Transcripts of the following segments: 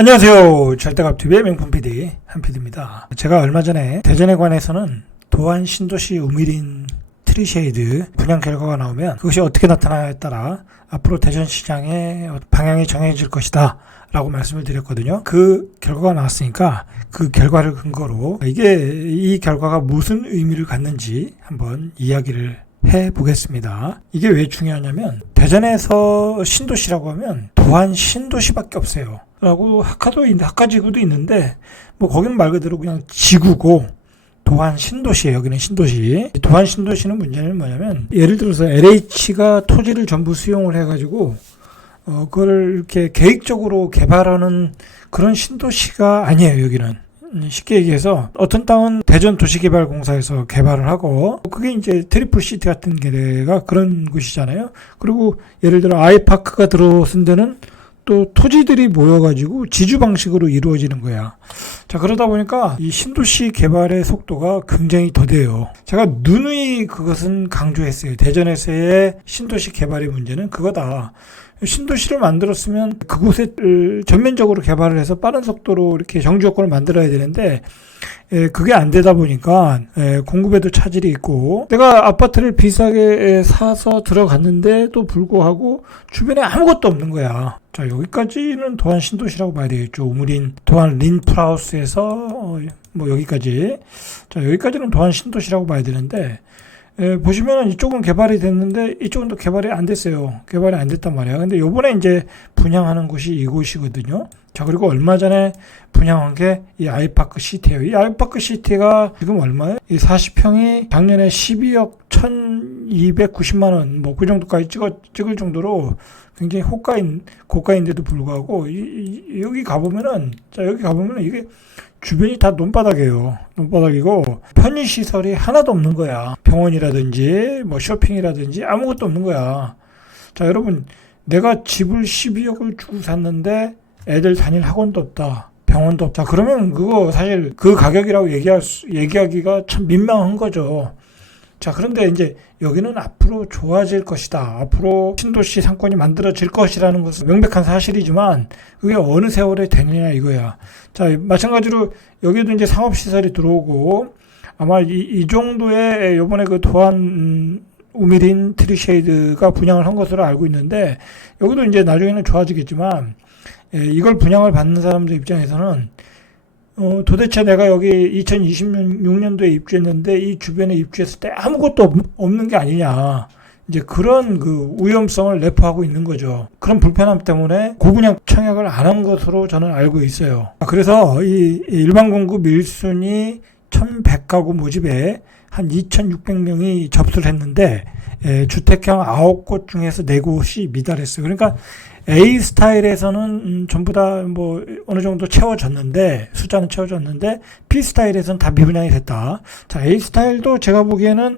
안녕하세요. 절대갑TV의 명품 PD 한PD입니다. 제가 얼마 전에 대전에 관해서는 도안 신도시 우미린 트리쉐이드 분양 결과가 나오면 그것이 어떻게 나타나냐에 따라 앞으로 대전시장의 방향이 정해질 것이다 라고 말씀을 드렸거든요. 그 결과가 나왔으니까 그 결과를 근거로 이 결과가 무슨 의미를 갖는지 한번 이야기를 해보겠습니다. 이게 왜 중요하냐면 대전에서 신도시라고 하면 도안 신도시밖에 없어요. 라고 학과지구도 있는데 뭐 거기는 말 그대로 그냥 지구고 도안 신도시예요. 여기는 신도시. 도안 신도시는 문제는 뭐냐면 예를 들어서 LH가 토지를 전부 수용을 해가지고 그걸 이렇게 계획적으로 개발하는 그런 신도시가 아니에요. 여기는. 쉽게 얘기해서 어떤 땅은 대전도시개발공사에서 개발을 하고 그게 이제 트리플 시티 같은 게가 그런 곳이잖아요. 그리고 예를 들어 아이파크가 들어선 데는 또 토지들이 모여가지고 지주 방식으로 이루어지는 거야. 자, 그러다 보니까 이 신도시 개발의 속도가 굉장히 더뎌요. 제가 누누이 그것은 강조했어요. 대전에서의 신도시 개발의 문제는 그거다. 신도시를 만들었으면 그곳에 전면적으로 개발을 해서 빠른 속도로 이렇게 정주 여건을 만들어야 되는데 그게 안 되다 보니까 공급에도 차질이 있고 내가 아파트를 비싸게 사서 들어갔는데도 불구하고 주변에 아무것도 없는 거야. 자, 여기까지는 도안 신도시라고 봐야 되겠죠. 우물인 도안 린프라우스에서 뭐 여기까지. 자, 여기까지는 도안 신도시라고 봐야 되는데 보시면 이쪽은 개발이 됐는데 이쪽은 또 개발이 안 됐어요. 개발이 안 됐단 말이야. 근데 요번에 이제 분양하는 곳이 이곳이거든요. 자, 그리고 얼마 전에 분양한 게 이 아이파크 시티예요. 이 아이파크 시티가 지금 얼마예요? 이 40평이 작년에 12억 1290만 원 뭐 그 정도까지 찍을 정도로 굉장히 고가인데도 불구하고 여기 가보면은 이게 주변이 다 논바닥이에요. 논바닥이고 편의시설이 하나도 없는 거야. 병원이라든지 뭐 쇼핑이라든지 아무것도 없는 거야. 자, 여러분, 내가 집을 12억을 주고 샀는데 애들 다닐 학원도 없다. 병원도 없다. 그러면 그거 사실 그 가격이라고 얘기하기가 참 민망한 거죠. 자, 그런데 이제 여기는 앞으로 좋아질 것이다. 앞으로 신도시 상권이 만들어질 것이라는 것은 명백한 사실이지만 그게 어느 세월에 되느냐 이거야. 자, 마찬가지로 여기도 이제 상업시설이 들어오고 아마 이 정도의 요번에 그 도안 우미린 트리쉐이드가 분양을 한 것으로 알고 있는데 여기도 이제 나중에는 좋아지겠지만 이걸 분양을 받는 사람들 입장에서는 도대체 내가 여기 2026년도에 입주했는데 이 주변에 입주했을 때 아무것도 없는 게 아니냐. 이제 그런 그 위험성을 내포하고 있는 거죠. 그런 불편함 때문에 고분양 청약을 안 한 것으로 저는 알고 있어요. 그래서 이 일반 공급 1순위 1100가구 모집에 한 2600명이 접수를 했는데 주택형 9곳 중에서 4곳이 미달했어요. 그러니까 A 스타일에서는 전부 다 뭐 어느 정도 숫자는 채워졌는데 B 스타일에서는 다 미분양이 됐다. 자, A 스타일도 제가 보기에는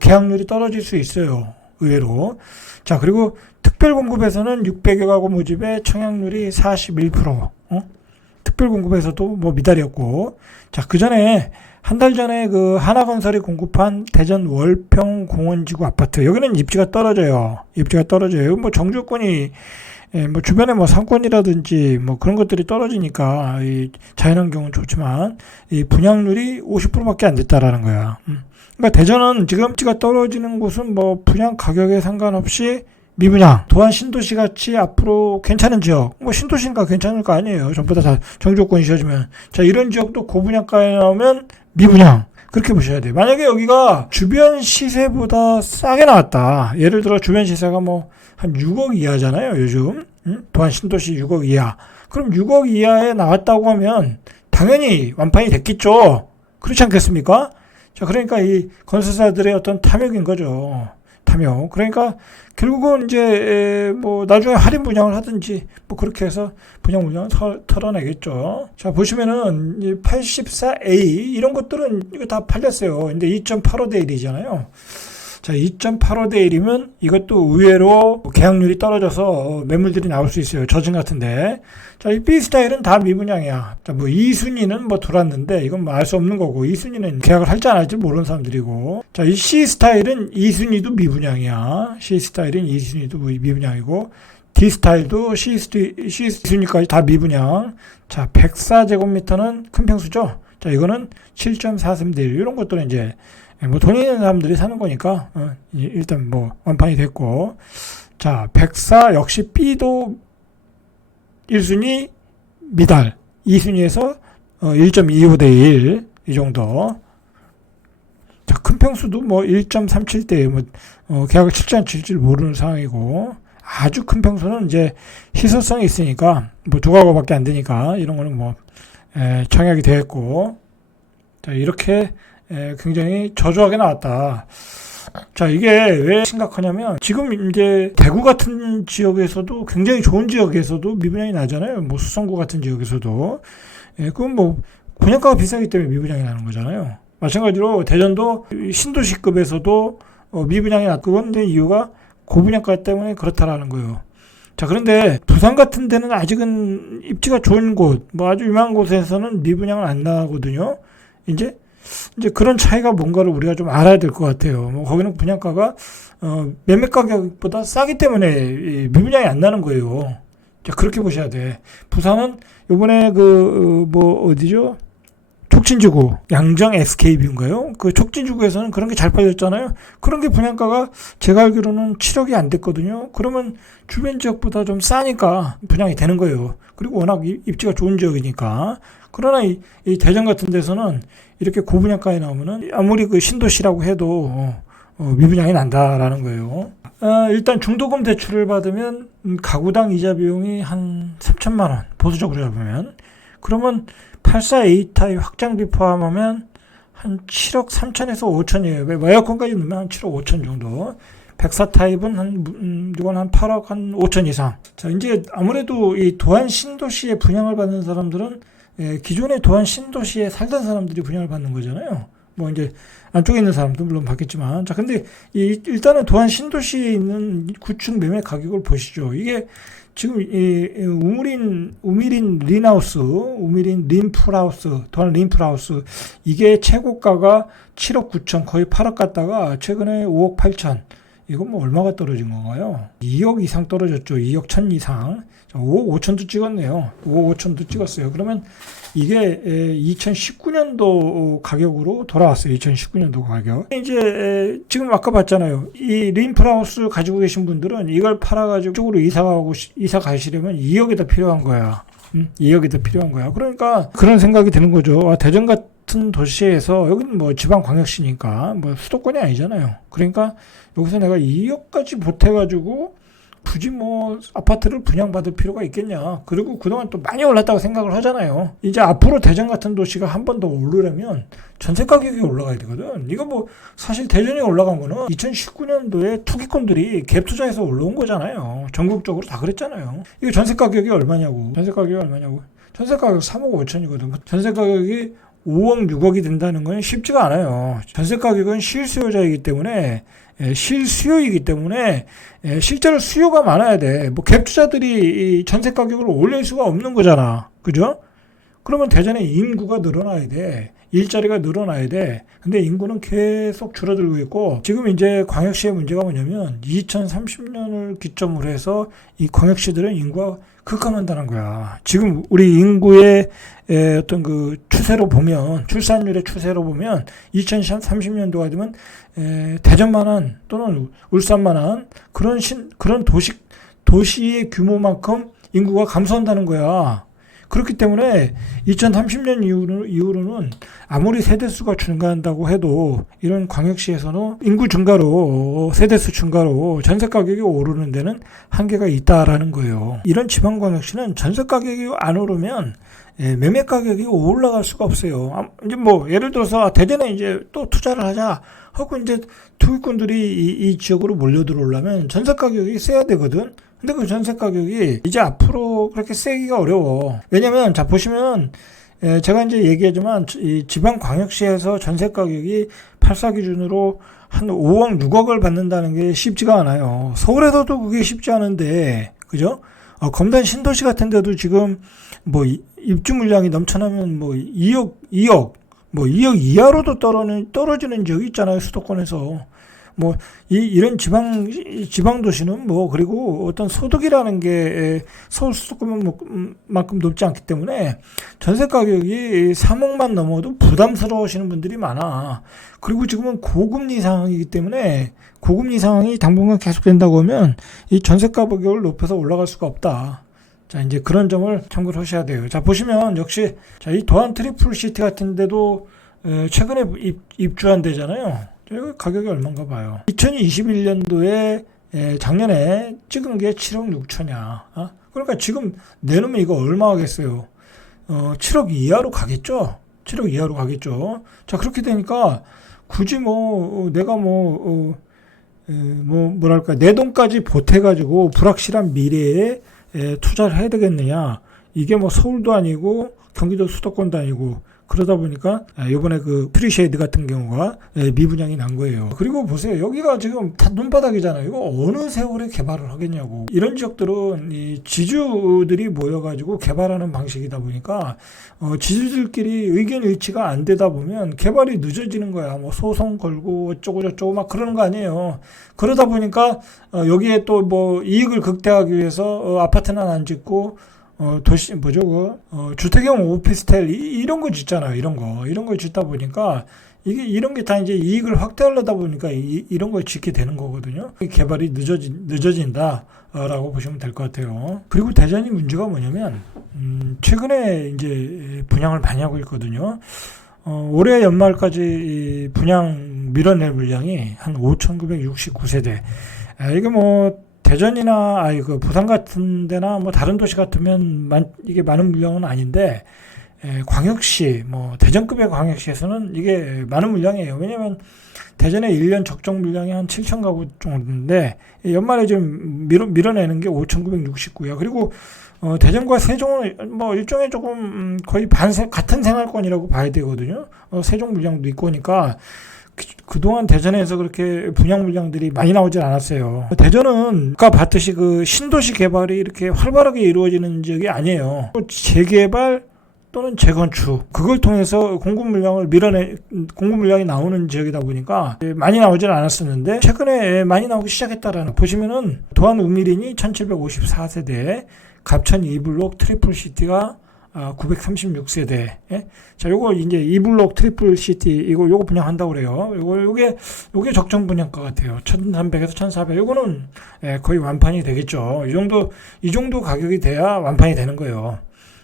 계약률이 떨어질 수 있어요. 의외로. 자, 그리고 특별 공급에서는 600여 가구 모집에 청약률이 41%. 특별 공급에서도 뭐 미달이었고. 자, 한 달 전에 그 하나건설이 공급한 대전 월평 공원지구 아파트. 여기는 입지가 떨어져요. 뭐 정주권이 뭐 주변에 뭐 상권이라든지 뭐 그런 것들이 떨어지니까 이 자연환경은 좋지만 이 분양률이 50%밖에 안 됐다라는 거야. 그러니까 대전은 지금 입지가 떨어지는 곳은 뭐 분양 가격에 상관없이 미분양. 도안 신도시 같이 앞으로 괜찮은 지역, 뭐 신도시니까 괜찮을 거 아니에요. 전부 다 정주권이 씌워지면. 자, 이런 지역도 고분양가에 나오면 미분양. 그렇게 보셔야 돼요. 만약에 여기가 주변 시세보다 싸게 나왔다. 예를 들어 주변 시세가 뭐 한 6억 이하잖아요, 요즘. 도안 신도시 6억 이하. 그럼 6억 이하에 나왔다고 하면 당연히 완판이 됐겠죠. 그렇지 않겠습니까? 자, 그러니까 이 건설사들의 어떤 탐욕인 거죠. 탐욕. 그러니까 결국은 이제 뭐 나중에 할인 분양을 하든지 뭐 그렇게 해서 분양 물량을 털어내겠죠. 자, 보시면은 84A 이런 것들은 이거 다 팔렸어요. 근데 2.85대 1이잖아요. 자, 2.85대 1이면 이것도 의외로 계약률이 떨어져서 매물들이 나올 수 있어요. 저층 같은데. 자, 이 B 스타일은 다 미분양이야. 자, 뭐 2순위는 뭐 들어왔는데 이건 뭐 알 수 없는 거고 2순위는 계약을 할지 안 할지 모르는 사람들이고. 자, 이 C 스타일은 2순위도 미분양이야. C 스타일은 2순위도 미분양이고 D스타일도 C순위까지 다 미분양. 자, 104제곱미터는 큰 평수죠. 자, 이거는 7.43대 1. 이런 것들은 이제 뭐 돈 있는 사람들이 사는 거니까 일단 뭐 완판이 됐고. 자, 104 역시 B도 1순위 미달, 2순위에서 1.25대 1 이 정도. 자, 큰 평수도 뭐 1.37대 1, 계약을 칠지 안 칠지 모르는 상황이고, 아주 큰 평수는 이제 희소성이 있으니까 뭐 두 가구밖에 안 되니까 이런 거는 뭐 청약이 되었고. 자, 이렇게 굉장히 저조하게 나왔다. 자, 이게 왜 심각하냐면 지금 이제 대구 같은 지역에서도 굉장히 좋은 지역에서도 미분양이 나잖아요. 뭐 수성구 같은 지역에서도. 그건 뭐 분양가가 비싸기 때문에 미분양이 나는 거잖아요. 마찬가지로 대전도 신도시급에서도 미분양이 났건 이유가 고분양가 때문에 그렇다라는 거예요. 자, 그런데 부산 같은 데는 아직은 입지가 좋은 곳, 뭐 아주 유명한 곳에서는 미분양은 안 나거든요. 이제 그런 차이가 뭔가를 우리가 좀 알아야 될 것 같아요. 뭐 거기는 분양가가 매매 가격보다 싸기 때문에 미분양이 안 나는 거예요. 자, 그렇게 보셔야 돼. 부산은 요번에 어디죠? 촉진지구, 양정 SKB인가요? 그 촉진지구에서는 그런 게 잘 팔렸잖아요. 그런 게 분양가가 제가 알기로는 7억이 안 됐거든요. 그러면 주변 지역보다 좀 싸니까 분양이 되는 거예요. 그리고 워낙 입지가 좋은 지역이니까. 그러나 이 대전 같은 데서는 이렇게 고분양가에 나오면은 아무리 그 신도시라고 해도 미분양이 난다라는 거예요. 일단 중도금 대출을 받으면 가구당 이자 비용이 한 3천만 원, 보수적으로 잡으면. 그러면 84A 타입 확장비 포함하면 한 7억 3천에서 5천이에요. 에어컨까지 넣으면 한 7억 5천 정도. 104 타입은 이건 한 8억 한 5천 이상. 자, 이제 아무래도 이 도안 신도시에 분양을 받는 사람들은 기존의 도안 신도시에 살던 사람들이 분양을 받는 거잖아요. 뭐 이제 안쪽에 있는 사람도 물론 받겠지만. 자, 근데 일단은 도안 신도시에 있는 구축 매매 가격을 보시죠. 이게 지금 우미린 린하우스, 우미린 린풀하우스, 도안 린풀하우스, 이게 최고가가 7억 9천, 거의 8억 갔다가 최근에 5억 8천. 이건 뭐 얼마가 떨어진 건가요? 2억 이상 떨어졌죠. 2억 1천 이상. 5억 5천도 찍었네요. 5억 5천도 찍었어요. 그러면 이게 2019년도 가격으로 돌아왔어요. 2019년도 가격. 이제 지금 아까 봤잖아요. 이 린프라우스 가지고 계신 분들은 이걸 팔아가지고 쪽으로 이사 가시려면 2억이 더 필요한 거야. 2억이 더 필요한 거야. 그러니까 그런 생각이 드는 거죠. 대전 같은 도시에서 여기는 뭐 지방광역시니까 뭐 수도권이 아니잖아요. 그러니까 여기서 내가 2억까지 보태가지고 굳이 뭐 아파트를 분양받을 필요가 있겠냐. 그리고 그동안 또 많이 올랐다고 생각을 하잖아요. 이제 앞으로 대전 같은 도시가 한 번 더 오르려면 전세 가격이 올라가야 되거든. 이거 뭐 사실 대전이 올라간 거는 2019년도에 투기꾼들이 갭 투자해서 올라온 거잖아요. 전국적으로 다 그랬잖아요. 이거 전세 가격이 얼마냐고. 전세 가격 3억 5천이거든. 전세 가격이 5억 6억이 된다는 건 쉽지가 않아요. 전세 가격은 실수요자이기 때문에 실수요이기 때문에 실제로 수요가 많아야 돼. 뭐 갭투자들이 전세 가격을 올릴 수가 없는 거잖아. 그죠? 그러면 대전에 인구가 늘어나야 돼. 일자리가 늘어나야 돼. 근데 인구는 계속 줄어들고 있고, 지금 이제 광역시의 문제가 뭐냐면 2030년을 기점으로 해서 이 광역시들은 인구가 급감한다는 거야. 지금 우리 인구의 어떤 그 추세로 보면, 출산율의 추세로 보면 2030년도가 되면 대전만한 또는 울산만한 그런 도시의 규모만큼 인구가 감소한다는 거야. 그렇기 때문에 2030년 이후로는 아무리 세대수가 증가한다고 해도 이런 광역시에서는 인구 증가로, 세대수 증가로 전세 가격이 오르는 데는 한계가 있다라는 거예요. 이런 지방광역시는 전세 가격이 안 오르면 매매 가격이 올라갈 수가 없어요. 이제 뭐 예를 들어서 대전에 이제 또 투자를 하자 하고 이제 투기꾼들이 이 지역으로 몰려 들어오려면 전세 가격이 세야 되거든. 근데 그 전세 가격이 이제 앞으로 그렇게 세기가 어려워. 왜냐면, 자, 보시면, 제가 이제 얘기하지만, 이 지방광역시에서 전세 가격이 84 기준으로 한 5억, 6억을 받는다는 게 쉽지가 않아요. 서울에서도 그게 쉽지 않은데, 그죠? 검단 신도시 같은 데도 지금, 뭐, 입주 물량이 넘쳐나면 뭐, 2억 이하로도 떨어지는 지역이 있잖아요, 수도권에서. 뭐 이런 지방 도시는 뭐 그리고 어떤 소득이라는 게 서울 수도권만큼 높지 않기 때문에 전세 가격이 3억만 넘어도 부담스러우시는 분들이 많아. 그리고 지금은 고금리 상황이기 때문에 고금리 상황이 당분간 계속된다고 하면 이 전세 가격을 높여서 올라갈 수가 없다. 자, 이제 그런 점을 참고를 하셔야 돼요. 자, 보시면 역시 자, 이 도안 트리플 시티 같은 데도 최근에 입주한 데잖아요. 이거 가격이 얼마인가 봐요. 2021년도에 작년에 찍은 게 7억 6천이야. 그러니까 지금 내놓으면 이거 얼마 하겠어요? 7억 이하로 가겠죠? 7억 이하로 가겠죠? 자, 그렇게 되니까 굳이 내가 뭐랄까, 내 돈까지 보태가지고 불확실한 미래에 투자를 해야 되겠느냐? 이게 뭐 서울도 아니고 경기도 수도권도 아니고 그러다 보니까 이번에 그 트리쉐이드 같은 경우가 미분양이 난 거예요. 그리고 보세요. 여기가 지금 다 눈바닥이잖아요. 이거 어느 세월에 개발을 하겠냐고. 이런 지역들은 이 지주들이 모여가지고 개발하는 방식이다 보니까 지주들끼리 의견 일치가 안 되다 보면 개발이 늦어지는 거야. 뭐 소송 걸고 어쩌고 저쩌고 막 그러는 거 아니에요. 그러다 보니까 여기에 또 뭐 이익을 극대화하기 위해서 아파트는 안 짓고 도시, 주택형 오피스텔, 이런 거 짓잖아요. 이런 거 짓다 보니까, 이런 게 다 이제 이익을 확대하려다 보니까 이런 걸 짓게 되는 거거든요. 개발이 늦어진다라고 보시면 될 것 같아요. 그리고 대전이 문제가 뭐냐면, 최근에 이제 분양을 많이 하고 있거든요. 올해 연말까지 분양 밀어낼 물량이 한 5,969세대. 이게 뭐, 대전이나 부산 같은 데나 뭐 다른 도시 같으면 이게 많은 물량은 아닌데 광역시 대전급의 광역시에서는 이게 많은 물량이에요. 왜냐면 대전에 1년 적정 물량이 한 7천 가구 정도인데 연말에 좀 밀어내는 게 5,969야. 그리고 대전과 세종은 뭐 일종의 조금 거의 같은 생활권이라고 봐야 되거든요. 세종 물량도 있고 하니까 그동안 대전에서 그렇게 분양 물량들이 많이 나오진 않았어요. 대전은 아까 봤듯이 그 신도시 개발이 이렇게 활발하게 이루어지는 지역이 아니에요. 재개발 또는 재건축, 그걸 통해서 공급 물량이 나오는 지역이다 보니까 많이 나오진 않았었는데 최근에 많이 나오기 시작했다라는. 보시면은 도안 우미린이 1754세대, 갑천 2블록 트리플 시티가 936세대. 예? 자, 요거 이제 2블록 트리플 시티 요거 분양한다고 그래요. 요게 적정 분양가 같아요. 1,300에서 1,400. 요거는 거의 완판이 되겠죠. 이 정도 가격이 돼야 완판이 되는 거예요.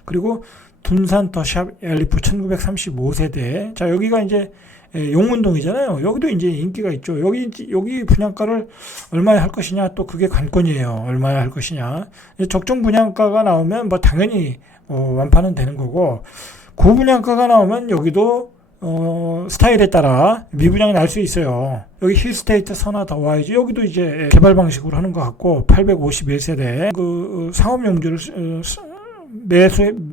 그리고 둔산 더샵 엘리프 1935세대. 자, 여기가 이제 용문동이잖아요. 여기도 이제 인기가 있죠. 여기 분양가를 얼마에 할 것이냐, 또 그게 관건이에요. 얼마에 할 것이냐. 적정 분양가가 나오면 뭐 당연히 완판은 되는 거고, 고분양가가 나오면 여기도 스타일에 따라 미분양이 날 수 있어요. 여기 힐스테이트 선화 더 와이즈, 여기도 이제 개발 방식으로 하는 것 같고 851세대 그 상업용지를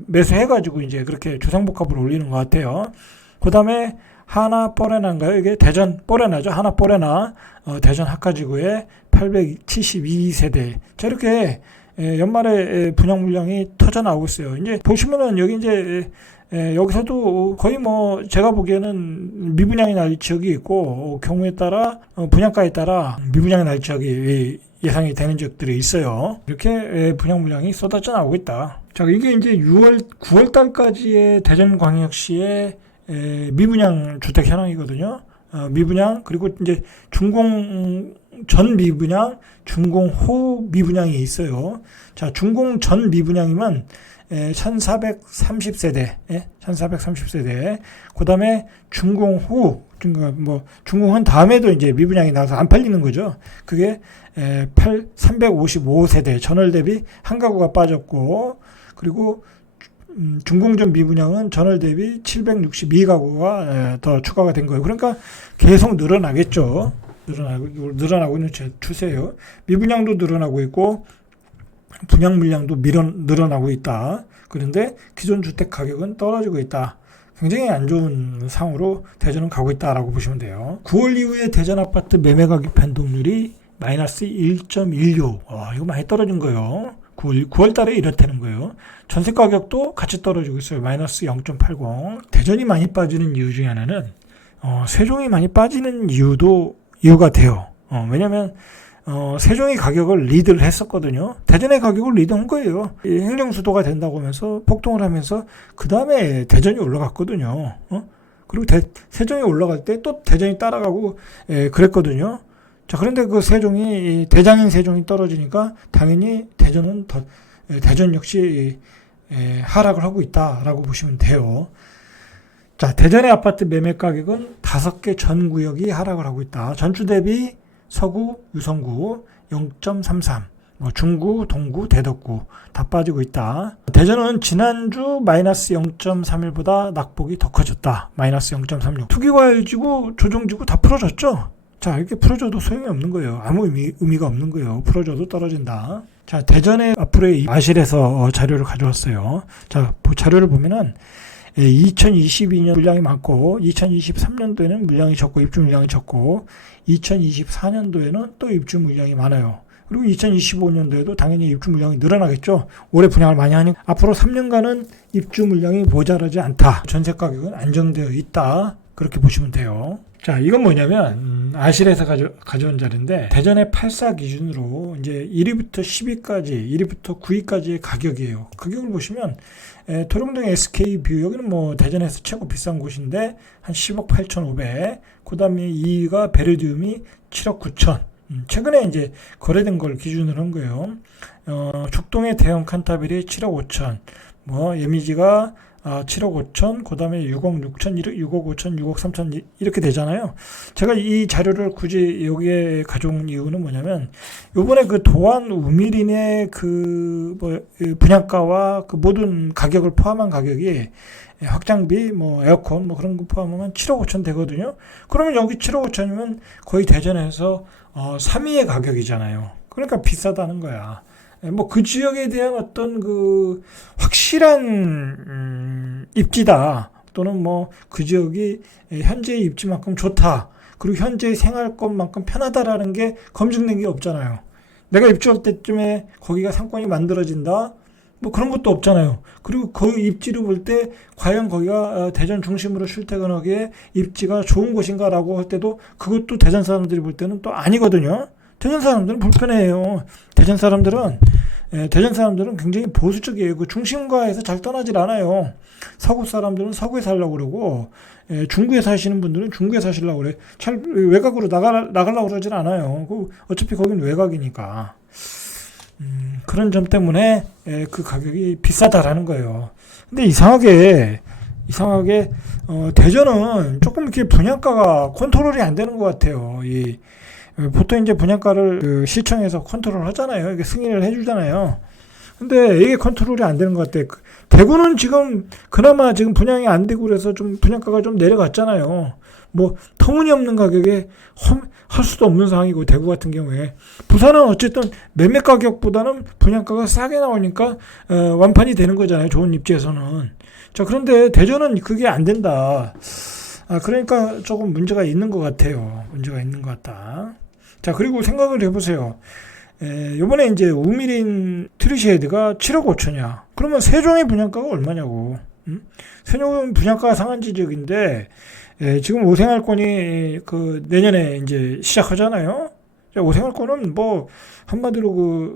매수해가지고 이제 그렇게 주상복합을 올리는 것 같아요. 그 다음에 하나 뽀레나인가요? 이게 대전 뽀레나죠. 하나 뽀레나 대전 학가지구에 872세대. 자, 이렇게 연말에 분양 물량이 터져 나오고 있어요. 이제 보시면은 여기 이제 여기서도 거의 뭐 제가 보기에는 미분양이 날 지역이 있고 경우에 따라 분양가에 따라 미분양이 날 지역이 예상이 되는 지역들이 있어요. 이렇게 분양 물량이 쏟아져 나오고 있다. 자, 이게 이제 9월 달까지의 대전광역시의 미분양 주택 현황이거든요. 미분양, 그리고 이제 준공 전 미분양, 준공 후 미분양이 있어요. 자, 준공 전 미분양이면 1430세대, 1430세대. 그 다음에 준공 후, 준공한 다음에도 이제 미분양이 나와서 안 팔리는 거죠. 그게 355세대, 전월 대비 한 가구가 빠졌고, 그리고 준공 전 미분양은 전월 대비 762가구가 더 추가가 된 거예요. 그러니까 계속 늘어나겠죠. 늘어나고 있는 추세예요. 미분양도 늘어나고 있고 분양 물량도 늘어나고 있다. 그런데 기존 주택 가격은 떨어지고 있다. 굉장히 안 좋은 상황으로 대전은 가고 있다라고 보시면 돼요. 9월 이후에 대전 아파트 매매 가격 변동률이 마이너스 1.16. 이거 많이 떨어진 거예요. 9월 달에 이렇다는 거예요. 전세 가격도 같이 떨어지고 있어요. 마이너스 0.80. 대전이 많이 빠지는 이유 중에 하나는 세종이 많이 빠지는 이유가 돼요. 왜냐면 세종이 가격을 리드를 했었거든요. 대전의 가격을 리드한 거예요. 이 행정수도가 된다고 하면서 폭동을 하면서 그 다음에 대전이 올라갔거든요. 그리고 세종이 올라갈 때 또 대전이 따라가고 그랬거든요. 자, 그런데 그 세종이 대장인 세종이 떨어지니까 당연히 대전 역시 하락을 하고 있다라고 보시면 돼요. 자, 대전의 아파트 매매 가격은 5개 전 구역이 하락을 하고 있다. 전주 대비 서구, 유성구 0.33, 중구, 동구, 대덕구 다 빠지고 있다. 대전은 지난주 마이너스 0.31보다 낙폭이 더 커졌다. 마이너스 0.36. 투기과열지구, 조정지구 다 풀어졌죠. 자, 이렇게 풀어줘도 소용이 없는 거예요. 아무 의미가 없는 거예요. 풀어줘도 떨어진다. 자, 대전의 앞으로의 마실에서 자료를 가져왔어요. 자, 자료를 보면은 2022년 물량이 많고 2023년도에는 물량이 적고 입주 물량이 적고 2024년도에는 또 입주 물량이 많아요. 그리고 2025년도에도 당연히 입주 물량이 늘어나겠죠. 올해 분양을 많이 하니까 앞으로 3년간은 입주 물량이 모자라지 않다. 전세 가격은 안정되어 있다. 그렇게 보시면 돼요. 자, 이건 뭐냐면 아실에서 가져온 자료인데 대전의 84 기준으로 이제 1위부터 10위까지 1위부터 9위까지의 가격이에요. 가격을 보시면 도룡동 SK뷰 여기는 뭐 대전에서 최고 비싼 곳인데 한 10억 8,500. 그다음에 2위가 베르디움이 7억 9천. 최근에 이제 거래된 걸 기준으로 한 거예요. 죽동의 대형 칸타빌이 7억 5천. 뭐 예미지가 7억 5천, 그 다음에 6억 6천, 6억 5천, 6억 3천 이렇게 되잖아요. 제가 이 자료를 굳이 여기에 가져온 이유는 뭐냐면 요번에 그 도안 우미린의 분양가와 그 모든 가격을 포함한 가격이 확장비, 에어컨 그런 거 포함하면 7억 5천 되거든요. 그러면 여기 7억 5천이면 거의 대전에서 3위의 가격이잖아요. 그러니까 비싸다는 거야. 그 지역에 대한 어떤 그 확실한 입지다 또는 그 지역이 현재의 입지만큼 좋다 그리고 현재의 생활권만큼 편하다라는 게 검증된 게 없잖아요. 내가 입주할 때쯤에 거기가 상권이 만들어진다 그런 것도 없잖아요. 그리고 그 입지를 볼 때 과연 거기가 대전 중심으로 출퇴근하기에 입지가 좋은 곳인가라고 할 때도 그것도 대전 사람들이 볼 때는 또 아니거든요. 대전 사람들은 불편해요. 대전 사람들은 굉장히 보수적이에요. 그 중심가에서 잘 떠나질 않아요. 서구 사람들은 서구에 살려고 그러고, 중구에 사시는 분들은 중구에 사시려고 그래. 잘 외곽으로 나가려고 그러질 않아요. 어차피 거긴 외곽이니까. 그런 점 때문에 그 가격이 비싸다라는 거예요. 근데 이상하게 대전은 조금 이렇게 분양가가 컨트롤이 안 되는 것 같아요. 보통 이제 분양가를 시청에서 컨트롤 하잖아요. 이게 승인을 해주잖아요. 근데 이게 컨트롤이 안 되는 것 같아. 대구는 지금 그나마 지금 분양이 안 되고 그래서 좀 분양가가 좀 내려갔잖아요. 터무니없는 가격에 할 수도 없는 상황이고 대구 같은 경우에 부산은 어쨌든 매매 가격보다는 분양가가 싸게 나오니까 완판이 되는 거잖아요. 좋은 입지에서는. 자, 그런데 대전은 그게 안 된다. 그러니까 조금 문제가 있는 것 같아요. 문제가 있는 것 같다. 자, 그리고 생각을 해보세요. 요번에 이제 우미린 트리쉐이드가 7억 5천이야. 그러면 세종의 분양가가 얼마냐고. 세종은 분양가가 상한지 지역인데, 지금 오생활권이 내년에 이제 시작하잖아요. 자, 오생활권은 한마디로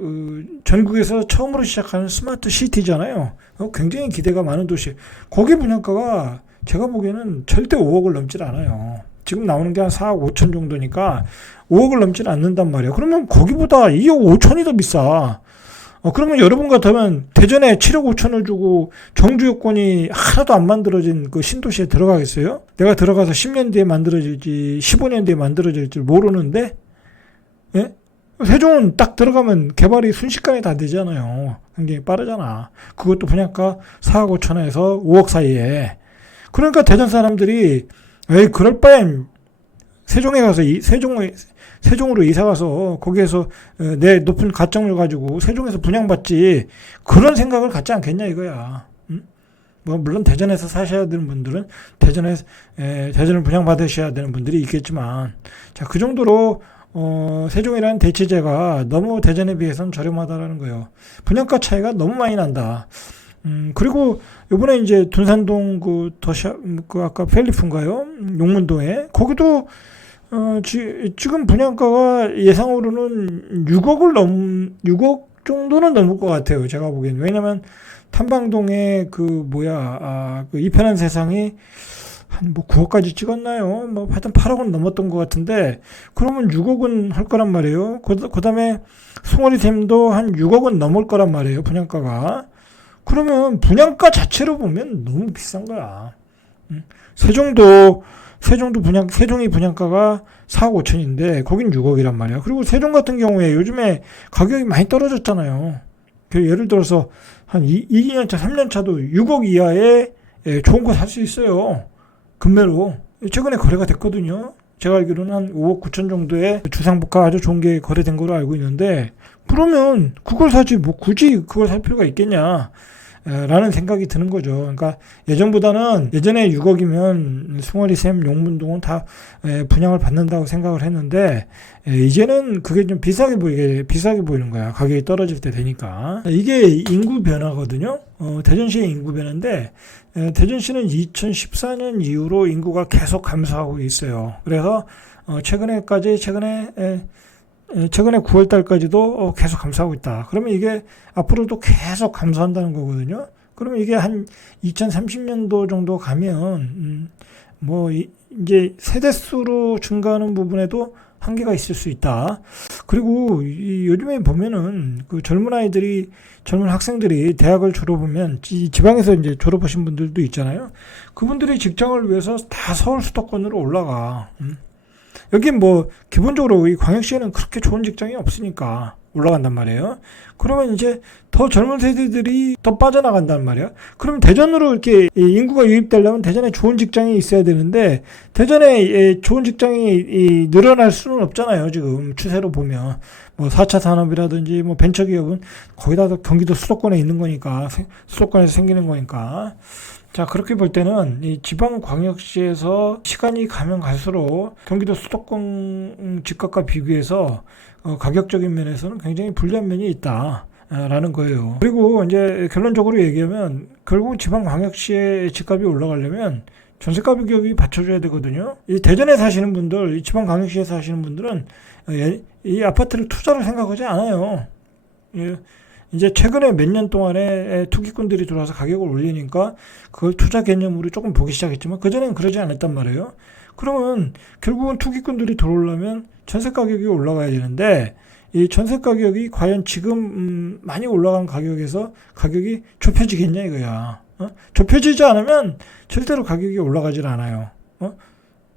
전국에서 처음으로 시작하는 스마트 시티잖아요. 굉장히 기대가 많은 도시. 거기 분양가가 제가 보기에는 절대 5억을 넘질 않아요. 지금 나오는 게 한 4억 5천 정도니까 5억을 넘지는 않는단 말이에요. 그러면 거기보다 2억 5천이 더 비싸. 그러면 여러분 같으면 대전에 7억 5천을 주고 정주 여건이 하나도 안 만들어진 그 신도시에 들어가겠어요? 내가 들어가서 10년 뒤에 만들어질지 15년 뒤에 만들어질지 모르는데, 예? 세종은 딱 들어가면 개발이 순식간에 다 되잖아요. 굉장히 빠르잖아. 그것도 분양가 4억 5천에서 5억 사이에. 그러니까 대전 사람들이 그럴 바엔 세종에 가서 세종으로 이사 가서 거기에서 내 높은 가점을 가지고 세종에서 분양받지 그런 생각을 갖지 않겠냐 이거야. 물론 대전에서 사셔야 되는 분들은 대전을 분양받으셔야 되는 분들이 있겠지만, 자, 그 정도로 세종이라는 대체제가 너무 대전에 비해서는 저렴하다라는 거예요. 분양가 차이가 너무 많이 난다. 그리고 요번에 이제 둔산동 아까 펠리프인가요? 용문동에 거기도 지금 분양가가 예상으로는 6억 정도는 넘을 것 같아요. 제가 보기엔. 왜냐면 탐방동에 그 이편한 세상이 한 뭐 9억까지 찍었나요? 뭐 하여튼 8억은 넘었던 것 같은데 그러면 6억은 할 거란 말이에요. 그다음에 송어리샘도 한 6억은 넘을 거란 말이에요. 분양가가. 그러면 분양가 자체로 보면 너무 비싼 거야. 세종이 분양가가 4억 5천인데 거긴 6억이란 말이야. 그리고 세종 같은 경우에 요즘에 가격이 많이 떨어졌잖아요. 예를 들어서 한 2년차, 3년차도 6억 이하에 좋은 거 살 수 있어요. 금매로. 최근에 거래가 됐거든요. 제가 알기로는 한 5억 9천 정도의 주상복합 아주 좋은 게 거래된 걸로 알고 있는데 그러면 그걸 사지 뭐 굳이 그걸 살 필요가 있겠냐 라는 생각이 드는 거죠. 그러니까 예전에 6억이면 숭어리샘, 용문동은 다 분양을 받는다고 생각을 했는데 이제는 그게 좀 비싸게 보이는 거야. 가격이 떨어질 때 되니까. 이게 인구 변화거든요. 대전시의 인구 변화인데 대전시는 2014년 이후로 인구가 계속 감소하고 있어요. 그래서 최근에 9월 달까지도 계속 감소하고 있다. 그러면 이게 앞으로도 계속 감소한다는 거거든요. 그러면 이게 한 2030년도 정도 가면 이제 세대수로 증가하는 부분에도 한계가 있을 수 있다. 그리고 요즘에 보면은 그 젊은 학생들이 대학을 졸업하면 지방에서 이제 졸업하신 분들도 있잖아요. 그분들이 직장을 위해서 다 서울 수도권으로 올라가. 여기 뭐 기본적으로 이 광역시에는 그렇게 좋은 직장이 없으니까 올라간단 말이에요. 그러면 이제 더 젊은 세대들이 더 빠져나간단 말이야. 그러면 대전으로 이렇게 인구가 유입되려면 대전에 좋은 직장이 있어야 되는데 대전에 좋은 직장이 늘어날 수는 없잖아요. 지금 추세로 보면 뭐 4차 산업이라든지 뭐 벤처기업은 거의 다 경기도 수도권에 있는 거니까 수도권에서 생기는 거니까. 자, 그렇게 볼 때는 이 지방광역시에서 시간이 가면 갈수록 경기도 수도권 집값과 비교해서 가격적인 면에서는 굉장히 불리한 면이 있다라는 거예요. 그리고 이제 결론적으로 얘기하면 결국 지방광역시의 집값이 올라가려면 전세 가격이 받쳐줘야 되거든요. 이 대전에 사시는 분들, 이 지방광역시에 사시는 분들은 이 아파트를 투자를 생각하지 않아요. 이제 최근에 몇 년 동안에 투기꾼들이 들어와서 가격을 올리니까 그걸 투자 개념으로 조금 보기 시작했지만 그전에는 그러지 않았단 말이에요. 그러면 결국은 투기꾼들이 들어오려면 전세 가격이 올라가야 되는데 이 전세 가격이 과연 지금 많이 올라간 가격에서 가격이 좁혀지겠냐 이거야. 좁혀지지 않으면 절대로 가격이 올라가질 않아요.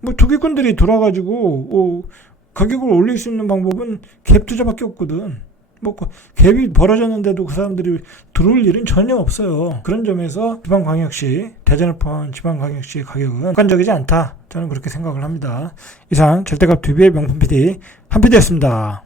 뭐 투기꾼들이 들어와가지고 가격을 올릴 수 있는 방법은 갭 투자밖에 없거든. 뭐 갭이 벌어졌는데도 그 사람들이 들어올 일은 전혀 없어요. 그런 점에서 대전을 포함한 지방광역시의 가격은 객관적이지 않다. 저는 그렇게 생각을 합니다. 이상 절대값 TV의 명품 PD 한 PD였습니다.